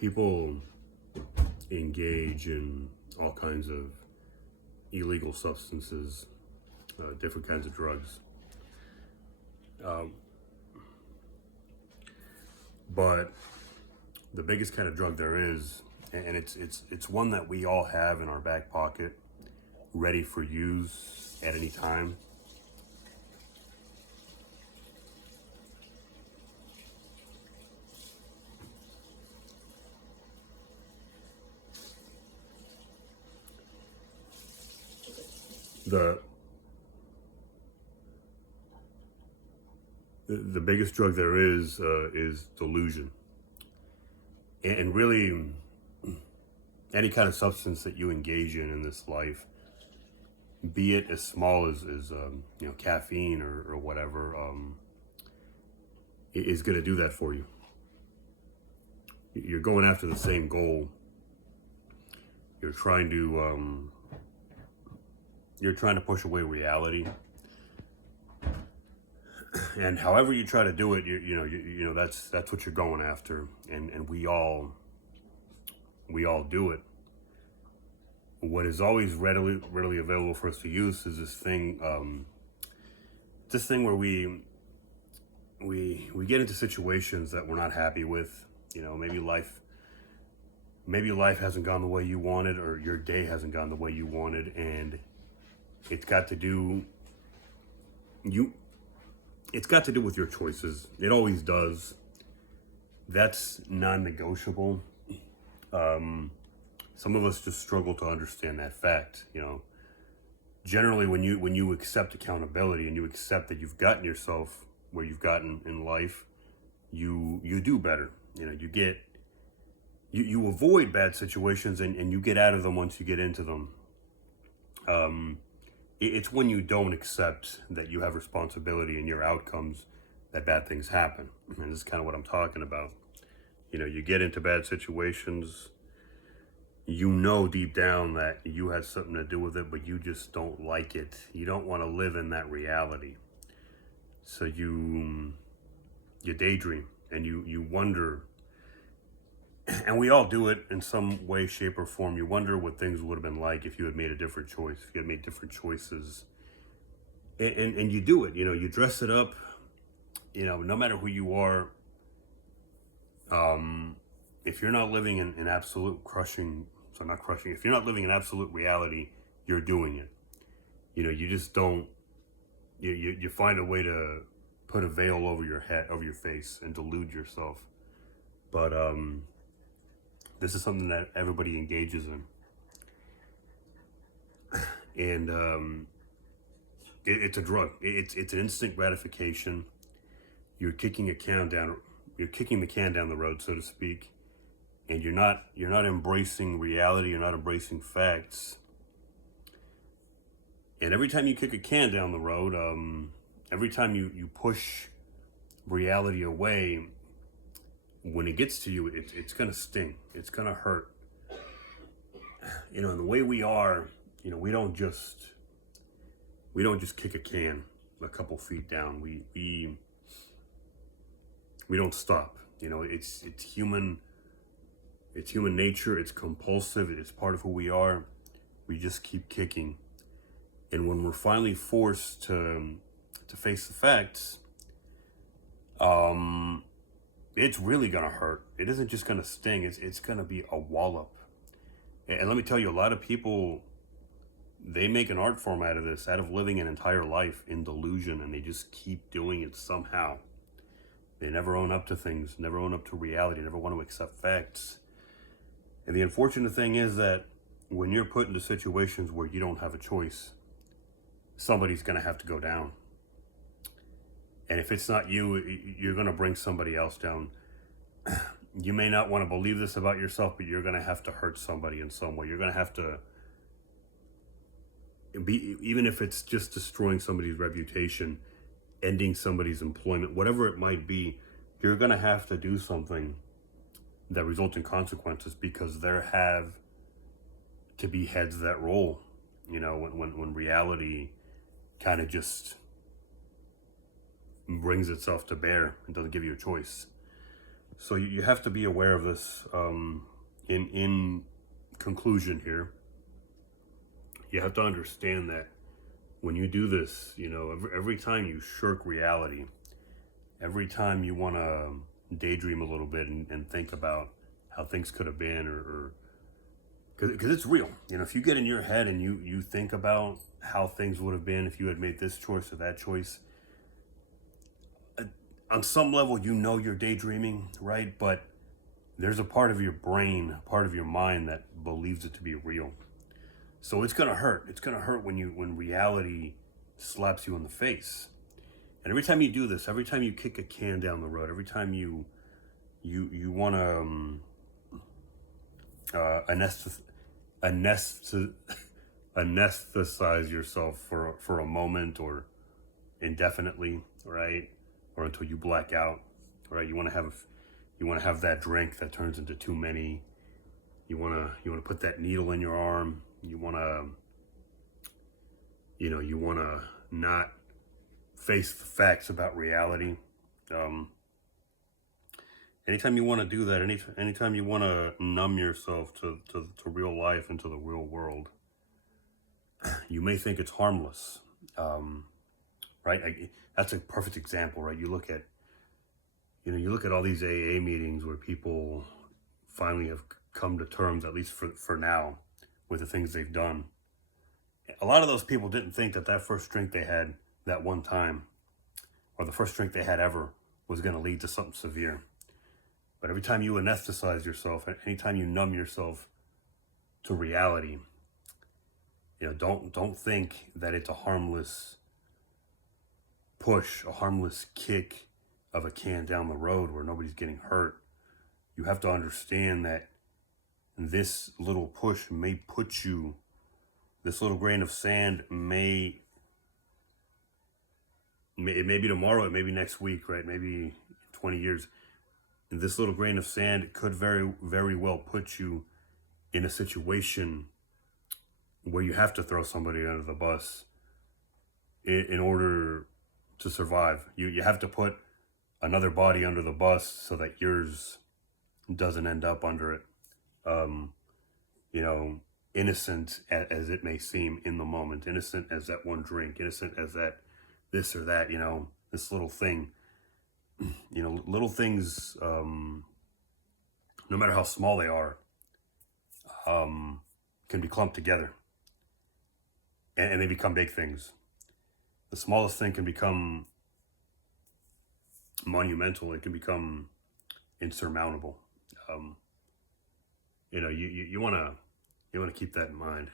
People engage in all kinds of illegal substances, different kinds of drugs. Um, but the biggest kind of drug there is, and it's one that we all have in our back pocket, ready for use at any time. The the biggest drug there is delusion, and really any kind of substance that you engage in this life, be it as small as caffeine or whatever, is going to do that for you. You're going after the same goal. You're trying to push away reality, and however you try to do it, that's what you're going after, and we all do it. What is always readily available for us to use is this thing where we get into situations that we're not happy with. Maybe life hasn't gone the way you wanted, or your day hasn't gone the way you wanted, and it's got to do you it's got to do with your choices. It always does. That's non-negotiable. Some of us just struggle to understand that fact. Generally, when you accept accountability and you accept that you've gotten yourself where you've gotten in life, you do better. You avoid bad situations, and you get out of them once you get into them. It's when you don't accept that you have responsibility in your outcomes that bad things happen. And this is kind of what I'm talking about. You get into bad situations, deep down that you had something to do with it, but you just don't like it. You don't want to live in that reality. So you daydream, and you wonder, and we all do it in some way, shape, or form. You wonder what things would have been like if you had made a different choice, if you had made different choices. And you do it, you dress it up, no matter who you are. If you're not living in absolute not crushing, if you're not living in absolute reality, you're doing it. You just don't, you find a way to put a veil over your head, over your face, and delude yourself. But this is something that everybody engages in. And it's a drug. It's an instant gratification. You're kicking the can down the road, so to speak, and you're not embracing reality. You're not embracing facts. And every time you kick a can down the road, every time you push reality away, when it gets to you, it's gonna sting. It's gonna hurt. And the way we are, we don't just kick a can a couple feet down. We don't stop. It's human. It's human nature. It's compulsive. It's part of who we are. We just keep kicking. And when we're finally forced to face the facts, it's really gonna hurt. It isn't just gonna sting. It's gonna be a wallop. And let me tell you, a lot of people, they make an art form out of this, out of living an entire life in delusion, and they just keep doing it somehow. They never own up to things, never own up to reality, never want to accept facts. And the unfortunate thing is that when you're put into situations where you don't have a choice, somebody's going to have to go down. And if it's not you, you're going to bring somebody else down. You may not want to believe this about yourself, but you're going to have to hurt somebody in some way. You're going to have to even if it's just destroying somebody's reputation, ending somebody's employment, whatever it might be, you're going to have to do something that results in consequences, because there have to be heads that roll, when reality kind of just brings itself to bear and doesn't give you a choice. So you have to be aware of this. In conclusion here, you have to understand that when you do this, every time you shirk reality, every time you want to daydream a little bit and think about how things could have been, or because it's real. If you get in your head and you think about how things would have been if you had made this choice or that choice, on some level, you're daydreaming, right? But there's a part of your brain, a part of your mind that believes it to be real. So it's gonna hurt. It's gonna hurt when reality slaps you in the face. And every time you do this, every time you kick a can down the road, every time you want to anesthetize yourself for a moment or indefinitely, right? Or until you black out, right? You want to have that drink that turns into too many. You want to put that needle in your arm. You want to not face the facts about reality. Anytime you want to do that, anytime you want to numb yourself to real life and to the real world, you may think it's harmless, right? That's a perfect example, right? You look at all these AA meetings where people finally have come to terms, at least for now, with the things they've done. A lot of those people didn't think that first drink they had that one time, or the first drink they had ever, was going to lead to something severe. But every time you anesthetize yourself, anytime you numb yourself to reality, don't think that it's a harmless push, a harmless kick of a can down the road where nobody's getting hurt. You have to understand that this little push may put you, this little grain of sand it may be tomorrow, it may be next week, right? Maybe 20 years. And this little grain of sand could very, very well put you in a situation where you have to throw somebody under the bus in order to survive. You have to put another body under the bus so that yours doesn't end up under it. Innocent as it may seem in the moment, innocent as that one drink, innocent as that this or that, this little thing. Little things, no matter how small they are, can be clumped together and they become big things. The smallest thing can become monumental. It can become insurmountable. You want to keep that in mind.